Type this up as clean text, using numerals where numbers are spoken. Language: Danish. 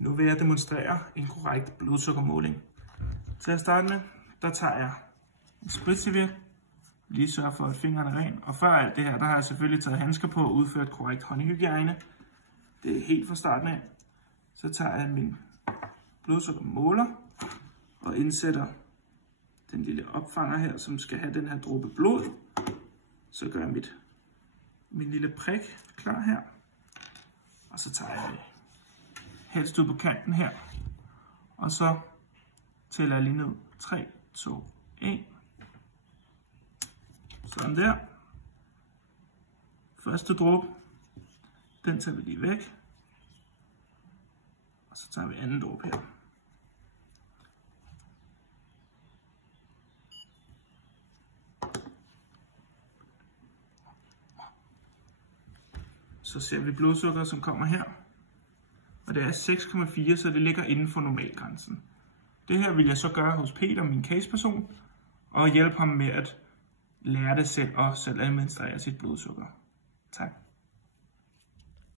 Nu vil jeg demonstrere en korrekt blodsukkermåling. Til at starte med, der tager jeg en spritserviet, lige sørger for, at fingeren er ren. Og før alt det her, der har jeg selvfølgelig taget handsker på og udført korrekt håndhygiejne. Det er helt fra starten af. Så tager jeg min blodsukkermåler og indsætter den lille opfanger her, som skal have den her dråbe blod. Så gør jeg min lille prik klar her. Og så tager jeg det helst ud på kanten her. Og så tæller jeg lige ned. 3, 2, 1. Sådan der. Første dråbe, den tager vi lige væk. Og så tager vi anden dråbe her. Så ser vi blodsukker, som kommer her. Og det er 6,4, så det ligger inden for normalgrænsen. Det her vil jeg så gøre hos Peter, min caseperson, og hjælpe ham med at lære det selv og selv administrere sit blodsukker. Tak.